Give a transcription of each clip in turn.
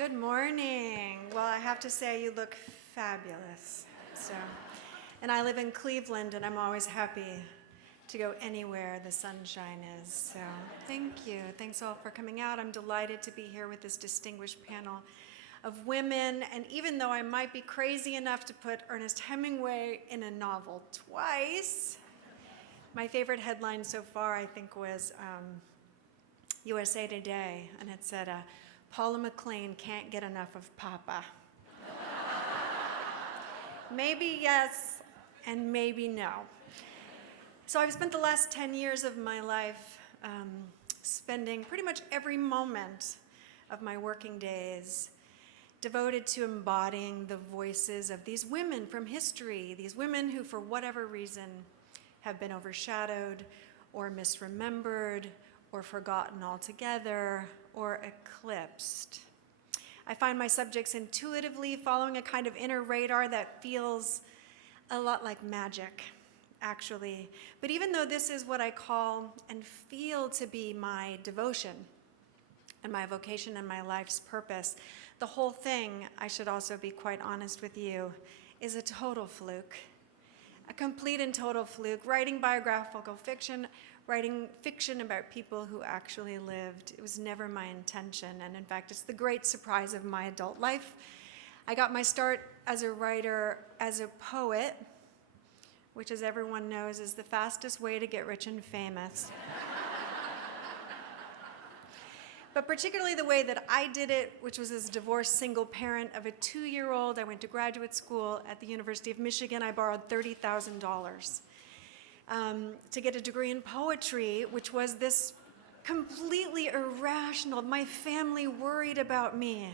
Good morning. Well, I have to say you look fabulous. And I live in Cleveland, and I'm always happy to go anywhere the sunshine is. So thank you. Thanks all for coming out. I'm delighted to be here with this distinguished panel of women. And even though I might be crazy enough to put Ernest Hemingway in a novel twice, my favorite headline so far, I think, was USA Today, and it said, Paula McLain can't get enough of Papa. Maybe yes, and maybe no. So I've spent the last 10 years of my life spending pretty much every moment of my working days devoted to embodying the voices of these women from history, these women who, for whatever reason, have been overshadowed or misremembered or forgotten altogether or eclipsed. I find my subjects intuitively following a kind of inner radar that feels a lot like magic, actually. But even though this is what I call and feel to be my devotion and my vocation and my life's purpose, the whole thing, I should also be quite honest with you, is a total fluke. A complete and total fluke. Writing biographical fiction, writing fiction about people who actually lived. It was never my intention, and in fact, it's the great surprise of my adult life. I got my start as a writer, as a poet, which, as everyone knows, is the fastest way to get rich and famous. But particularly the way that I did it, which was as a divorced single parent of a 2-year-old. I went to graduate school at the University of Michigan. I borrowed $30,000 to get a degree in poetry, which was this completely irrational, my family worried about me.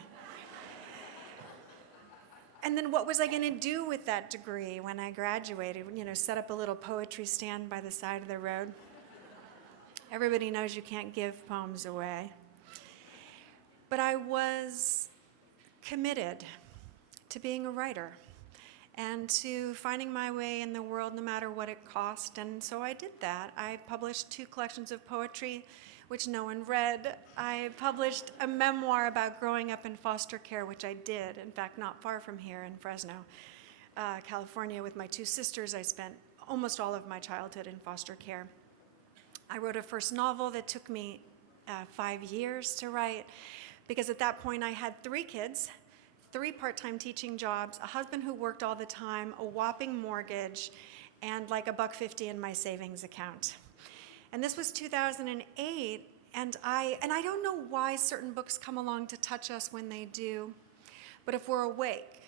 And then what was I going to do with that degree when I graduated? Set up a little poetry stand by the side of the road. Everybody knows you can't give poems away. But I was committed to being a writer and to finding my way in the world no matter what it cost. And so I did that. I published 2 collections of poetry, which no one read. I published a memoir about growing up in foster care, which I did, in fact, not far from here in Fresno, California, with my 2 sisters. I spent almost all of my childhood in foster care. I wrote a first novel that took me 5 years to write, because at that point I had 3 kids, 3 part-time teaching jobs, a husband who worked all the time, a whopping mortgage, and like $1.50 in my savings account. And this was 2008, and I don't know why certain books come along to touch us when they do, but if we're awake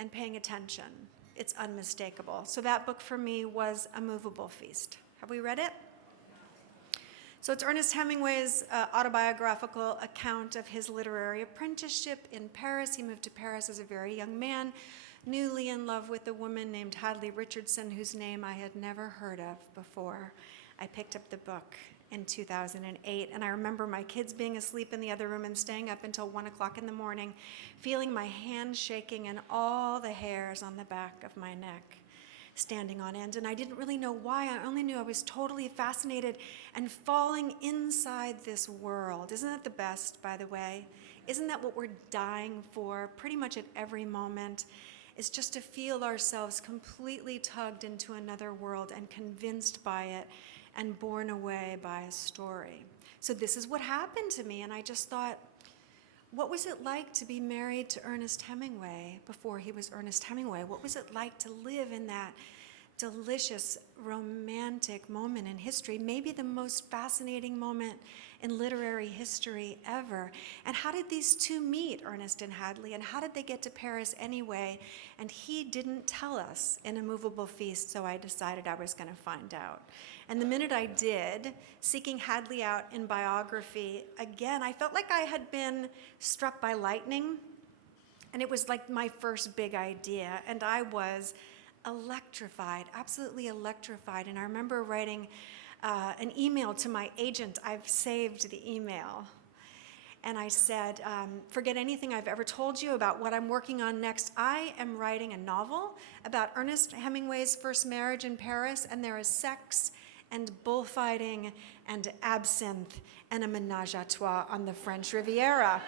and paying attention, it's unmistakable. So that book for me was A Movable Feast. Have we read it? So it's Ernest Hemingway's autobiographical account of his literary apprenticeship in Paris. He moved to Paris as a very young man, newly in love with a woman named Hadley Richardson, whose name I had never heard of before I picked up the book in 2008. And I remember my kids being asleep in the other room and staying up until 1 o'clock in the morning, feeling my hands shaking and all the hairs on the back of my neck standing on end. And I didn't really know why. I only knew I was totally fascinated and falling inside this world. Isn't that the best, by the way? Isn't that what we're dying for pretty much at every moment? Is just to feel ourselves completely tugged into another world and convinced by it and borne away by a story. So this is what happened to me, and I just thought, what was it like to be married to Ernest Hemingway before he was Ernest Hemingway? What was it like to live in that delicious, romantic moment in history, maybe the most fascinating moment in literary history ever? And how did these 2 meet, Ernest and Hadley, and how did they get to Paris anyway? And he didn't tell us in A Movable Feast, so I decided I was going to find out. And the minute I did, seeking Hadley out in biography, again, I felt like I had been struck by lightning, and it was like my first big idea, and I was electrified, absolutely electrified. And I remember writing an email to my agent. I've saved the email. And I said, forget anything I've ever told you about what I'm working on next. I am writing a novel about Ernest Hemingway's first marriage in Paris, and there is sex and bullfighting and absinthe and a ménage à trois on the French Riviera.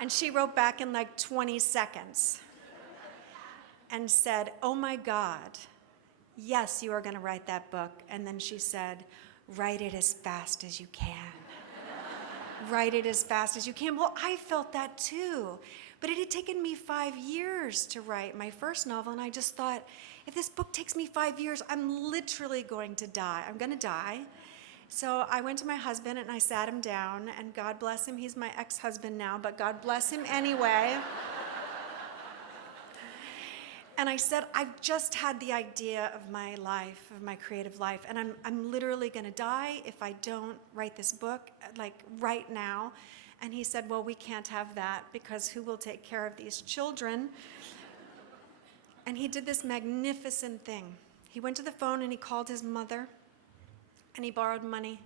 And she wrote back in like 20 seconds and said, "Oh my God, yes, you are going to write that book." And then she said, "Write it as fast as you can." Write it as fast as you can. Well, I felt that too. But it had taken me 5 years to write my first novel, and I just thought, if this book takes me 5 years, I'm literally going to die. I'm going to die. So I went to my husband and I sat him down, and God bless him, he's my ex-husband now, but God bless him anyway. And I said, I've just had the idea of my life, of my creative life, and I'm literally going to die if I don't write this book, like right now. And he said, well, we can't have that, because who will take care of these children? And he did this magnificent thing. He went to the phone and he called his mother, and he borrowed money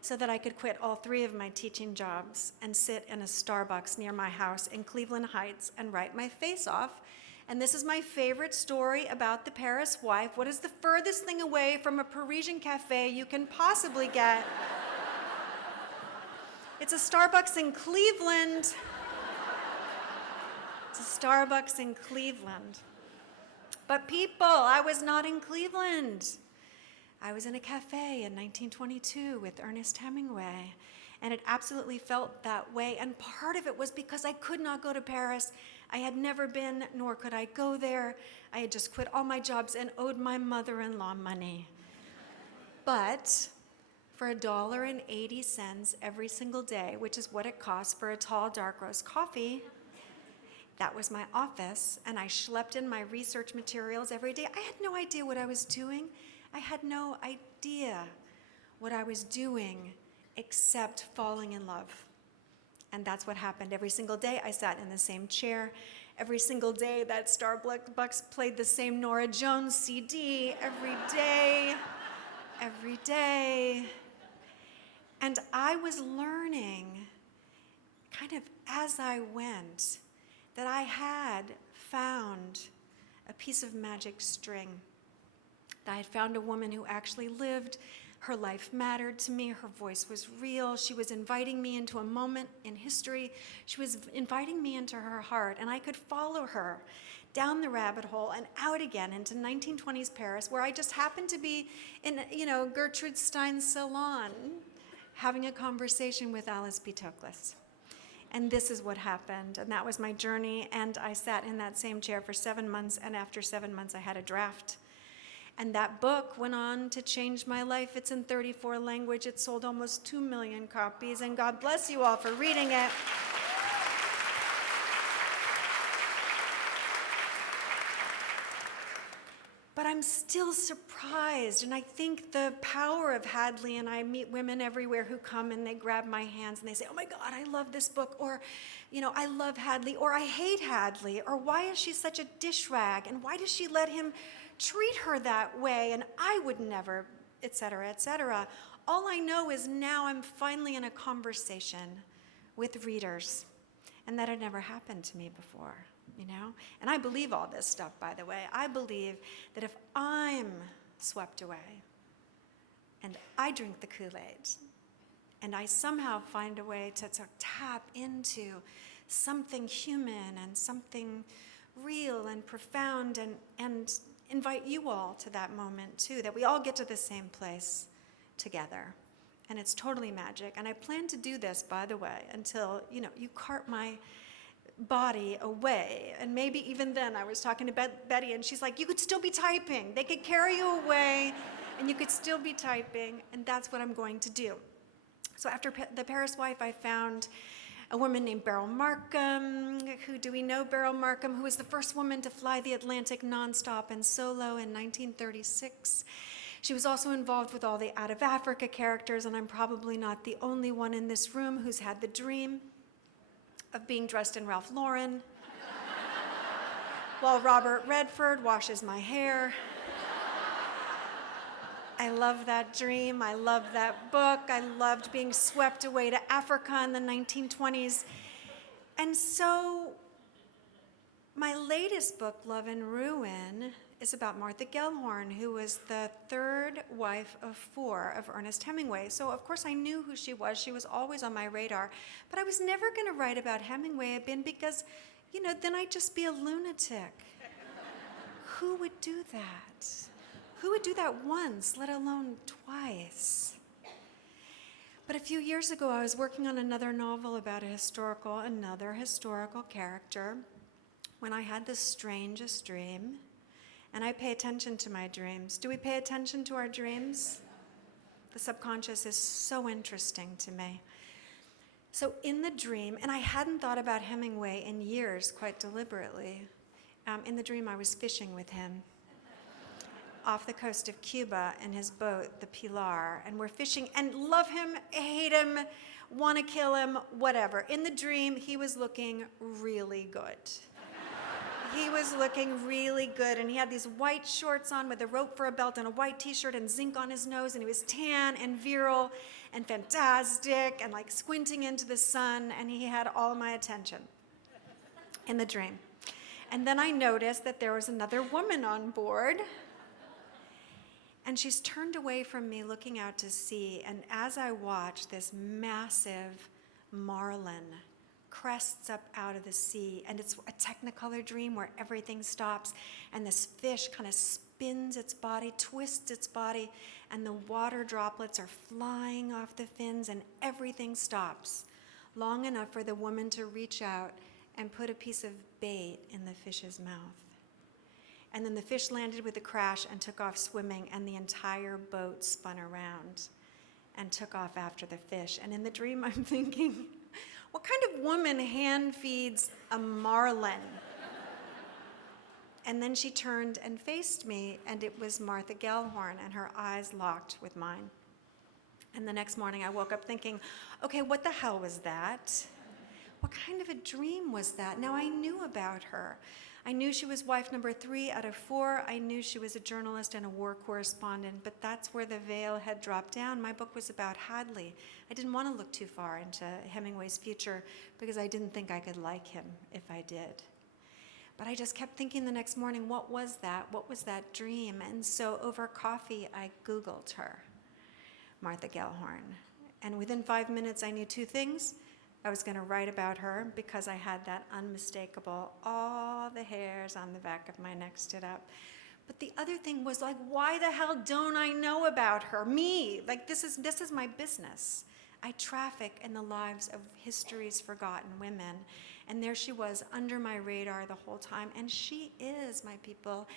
so that I could quit all 3 of my teaching jobs and sit in a Starbucks near my house in Cleveland Heights and write my face off. And this is my favorite story about the Paris wife. What is the furthest thing away from a Parisian cafe you can possibly get? It's a Starbucks in Cleveland. It's a Starbucks in Cleveland. But people, I was not in Cleveland. I was in a cafe in 1922 with Ernest Hemingway. And it absolutely felt that way. And part of it was because I could not go to Paris. I had never been, nor could I go there. I had just quit all my jobs and owed my mother-in-law money. But for $1.80 every single day, which is what it costs for a tall, dark roast coffee, that was my office, and I schlepped in my research materials every day. I had no idea what I was doing. I had no idea what I was doing except falling in love. And that's what happened. Every single day I sat in the same chair. Every single day that Starbucks played the same Norah Jones CD. Every day. And I was learning, kind of as I went, that I had found a piece of magic string. That I had found a woman who actually lived. Her life mattered to me. Her voice was real. She was inviting me into a moment in history. She was inviting me into her heart, and I could follow her down the rabbit hole and out again into 1920s Paris, where I just happened to be in, Gertrude Stein's salon, having a conversation with Alice B. Toklas. And this is what happened, and that was my journey, and I sat in that same chair for 7 months, and after 7 months I had a draft. And that book went on to change my life. It's in 34 languages. It sold almost 2 million copies, and God bless you all for reading it. But I'm still surprised, and I think the power of Hadley, and I meet women everywhere who come and they grab my hands and they say, oh my God, I love this book, or, I love Hadley, or I hate Hadley, or why is she such a dish rag, and why does she let him treat her that way, and I would never, et cetera, et cetera. All I know is now I'm finally in a conversation with readers, and that had never happened to me before. And I believe all this stuff, by the way. I believe that if I'm swept away and I drink the Kool-Aid and I somehow find a way to tap into something human and something real and profound and invite you all to that moment too, that we all get to the same place together. And it's totally magic. And I plan to do this, by the way, until, you cart my body away. And maybe even then, I was talking to Betty, and she's like, you could still be typing. They could carry you away, and you could still be typing, and that's what I'm going to do. So after The Paris Wife, I found a woman named Beryl Markham. Do we know Beryl Markham? Who was the first woman to fly the Atlantic nonstop and solo in 1936. She was also involved with all the Out of Africa characters, and I'm probably not the only one in this room who's had the dream of being dressed in Ralph Lauren while Robert Redford washes my hair. I love that dream. I love that book. I loved being swept away to Africa in the 1920s. And so My latest book, Love and Ruin, is about Martha Gellhorn, who was the third wife of 4 of Ernest Hemingway. So of course I knew who she was. She was always on my radar. But I was never going to write about Hemingway because, then I'd just be a lunatic. Who would do that? Who would do that once, let alone twice? But a few years ago, I was working on another novel about another historical character, when I had the strangest dream. And I pay attention to my dreams. Do we pay attention to our dreams? The subconscious is so interesting to me. So in the dream, and I hadn't thought about Hemingway in years, quite deliberately. In the dream, I was fishing with him off the coast of Cuba in his boat, the Pilar, and we're fishing and love him, hate him, want to kill him, whatever. In the dream, he was looking really good. He was looking really good, and he had these white shorts on with a rope for a belt and a white t-shirt and zinc on his nose, and he was tan and virile and fantastic and like squinting into the sun, and he had all my attention in the dream. And then I noticed that there was another woman on board, and she's turned away from me looking out to sea, and as I watch, this massive marlin crests up out of the sea, and it's a technicolor dream where everything stops, and this fish kind of spins its body, twists its body, and the water droplets are flying off the fins, and everything stops long enough for the woman to reach out and put a piece of bait in the fish's mouth. And then the fish landed with a crash and took off swimming, and the entire boat spun around and took off after the fish. And in the dream, I'm thinking, what kind of woman hand feeds a marlin? And then she turned and faced me, and it was Martha Gellhorn, and her eyes locked with mine. And the next morning, I woke up thinking, okay, what the hell was that? What kind of a dream was that? Now, I knew about her. I knew she was wife number 3 out of 4. I knew she was a journalist and a war correspondent, but that's where the veil had dropped down. My book was about Hadley. I didn't want to look too far into Hemingway's future because I didn't think I could like him if I did. But I just kept thinking the next morning, what was that? What was that dream? And so over coffee, I Googled her, Martha Gellhorn. And within 5 minutes, I knew 2 things. I was going to write about her because I had that unmistakable, all the hairs on the back of my neck stood up. But the other thing was like, why the hell don't I know about her? Me, like this is my business. I traffic in the lives of history's forgotten women. And there she was under my radar the whole time. And she is, my people,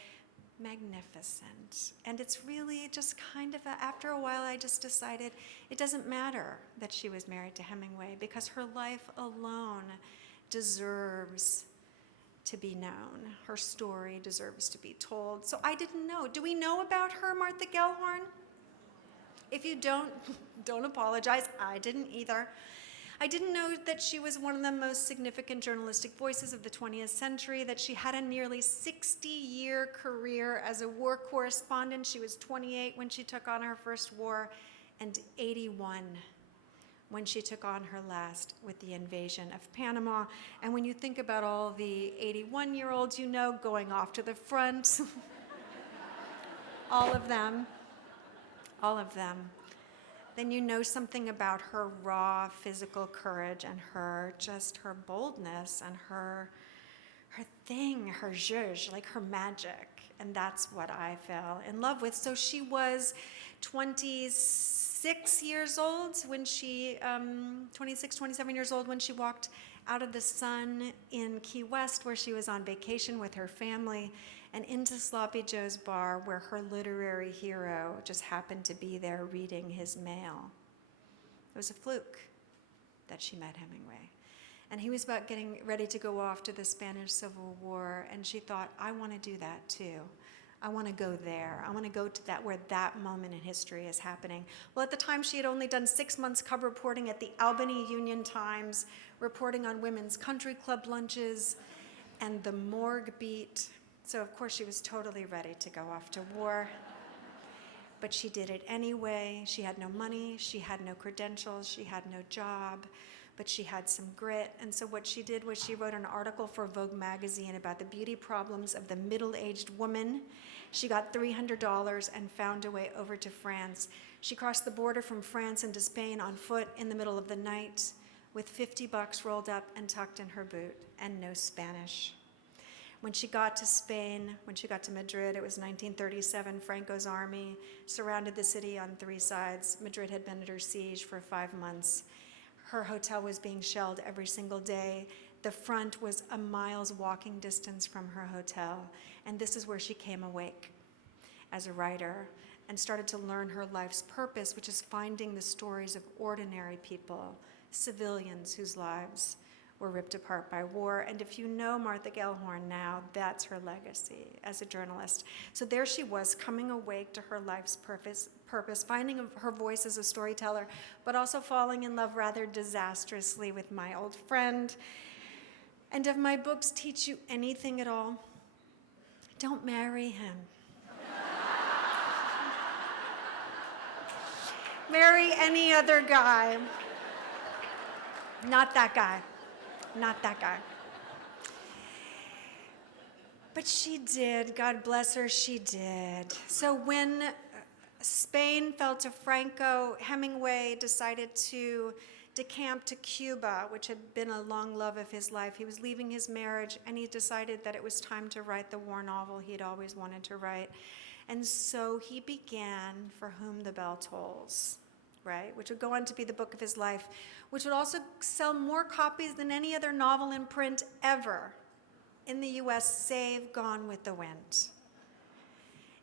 magnificent. And it's really just kind of, after a while, I just decided it doesn't matter that she was married to Hemingway because her life alone deserves to be known. Her story deserves to be told. So I didn't know. Do we know about her, Martha Gellhorn? If you don't apologize. I didn't either. I didn't know that she was one of the most significant journalistic voices of the 20th century, that she had a nearly 60-year career as a war correspondent. She was 28 when she took on her first war, and 81 when she took on her last with the invasion of Panama. And when you think about all the 81-year-olds going off to the front, all of them, then you know something about her raw physical courage and her boldness and her thing, her zhuzh, like her magic. And that's what I fell in love with. So she was 26 years old when she, 27 years old when she walked out of the sun in Key West, where she was on vacation with her family, and into Sloppy Joe's bar, where her literary hero just happened to be there reading his mail. It was a fluke that she met Hemingway. And he was about getting ready to go off to the Spanish Civil War, and she thought, I want to do that too. I want to go there. I want to go to that where that moment in history is happening. Well, at the time, she had only done 6 months cub reporting at the Albany Union Times, reporting on women's country club lunches and the morgue beat. So, of course, she was totally ready to go off to war. But she did it anyway. She had no money. She had no credentials. She had no job. but she had some grit. And so what she did was she wrote an article for Vogue magazine about the beauty problems of the middle-aged woman. She got $300 and found a way over to France. She crossed the border from France into Spain on foot in the middle of the night with $50 rolled up and tucked in her boot and no Spanish. When she got to Spain, when she got to Madrid, it was 1937. Franco's army surrounded the city on 3 sides. Madrid had been under siege for 5 months. Her hotel was being shelled every single day. The front was a mile's walking distance from her hotel. And this is where she came awake as a writer and started to learn her life's purpose, which is finding the stories of ordinary people, civilians whose lives were ripped apart by war. And if you know Martha Gellhorn now, that's her legacy as a journalist. So there she was, coming awake to her life's purpose, finding her voice as a storyteller, but also falling in love rather disastrously with my old friend. And if my books teach you anything at all, don't marry him. Marry any other guy. Not that guy. Not that guy. But she did. God bless her, she did. So when Spain fell to Franco, Hemingway decided to decamp to Cuba, which had been a long love of his life. He was leaving his marriage, and he decided that it was time to write the war novel he'd always wanted to write. And so he began For Whom the Bell Tolls, right? Which would go on to be the book of his life, which would also sell more copies than any other novel in print ever in the US, save Gone with the Wind.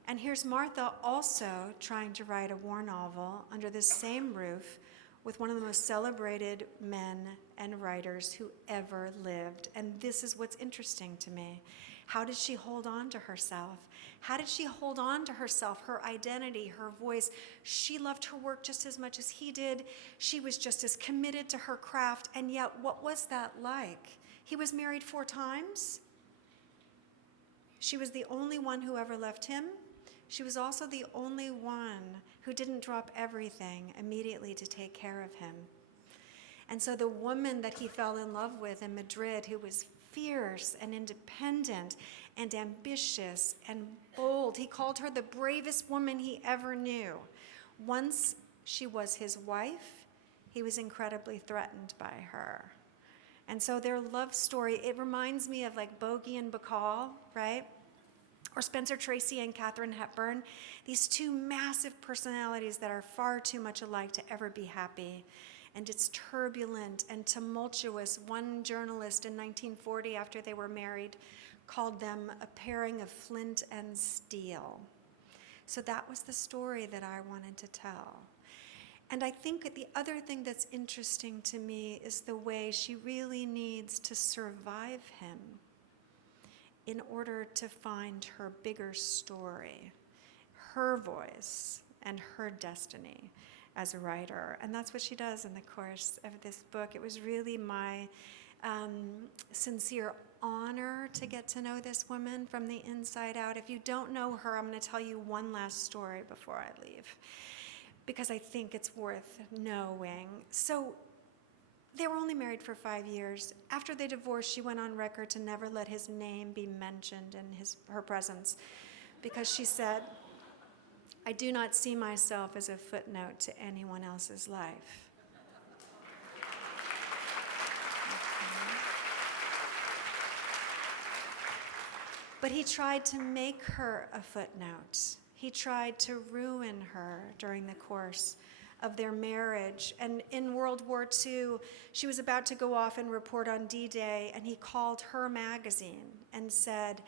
And here's Martha also trying to write a war novel under the same roof with one of the most celebrated men and writers who ever lived. And this is what's interesting to me. How did she hold on to herself? How did she hold on to herself, her identity, her voice? She loved her work just as much as he did. She was just as committed to her craft. And yet, what was that like? He was married 4 times. She was the only one who ever left him. She was also the only one who didn't drop everything immediately to take care of him. And so the woman that he fell in love with in Madrid, who was fierce and independent and ambitious and bold, he called her the bravest woman he ever knew. Once she was his wife, he was incredibly threatened by her. And so their love story, it reminds me of like Bogey and Bacall, right? Or Spencer Tracy and Katharine Hepburn, these 2 massive personalities that are far too much alike to ever be happy. And it's turbulent and tumultuous. One journalist in 1940, after they were married, called them a pairing of flint and steel. So that was the story that I wanted to tell. And I think the other thing that's interesting to me is the way she really needs to survive him in order to find her bigger story, her voice, and her destiny as a writer. And that's what she does in the course of this book. It was really my sincere honor to get to know this woman from the inside out. If you don't know her, I'm going to tell you one last story before I leave, because I think it's worth knowing. So they were only married for 5 years. After they divorced, she went on record to never let his name be mentioned in her presence, because she said, "I do not see myself as a footnote to anyone else's life." But he tried to make her a footnote. He tried to ruin her during the course of their marriage. And in World War II, she was about to go off and report on D-Day, and he called her magazine and said,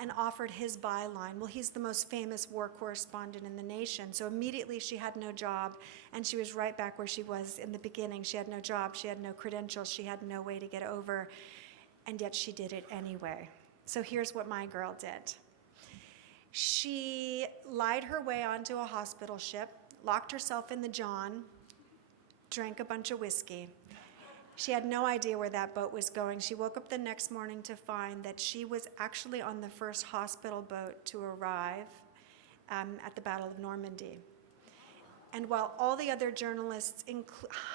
and offered his byline. Well, he's the most famous war correspondent in the nation. So immediately she had no job, and she was right back where she was in the beginning. She had no job, she had no credentials, she had no way to get over, and yet she did it anyway. So here's what my girl did. She lied her way onto a hospital ship, locked herself in the John, drank a bunch of whiskey. She had no idea where that boat was going. She woke up the next morning to find that she was actually on the first hospital boat to arrive at the Battle of Normandy. And while all the other journalists,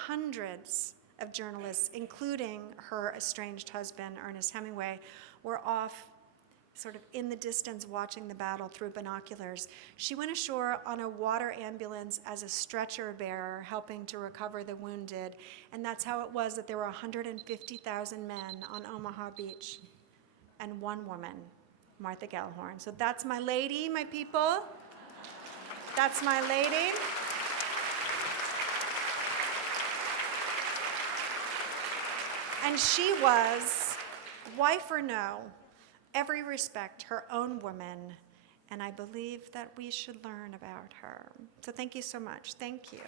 hundreds of journalists, including her estranged husband, Ernest Hemingway, were off sort of in the distance watching the battle through binoculars. She went ashore on a water ambulance as a stretcher bearer, helping to recover the wounded. And that's how it was that there were 150,000 men on Omaha Beach and one woman, Martha Gellhorn. So that's my lady, my people. That's my lady. And she was, wife or no, every respect, her own woman, and I believe that we should learn about her. So thank you so much. Thank you.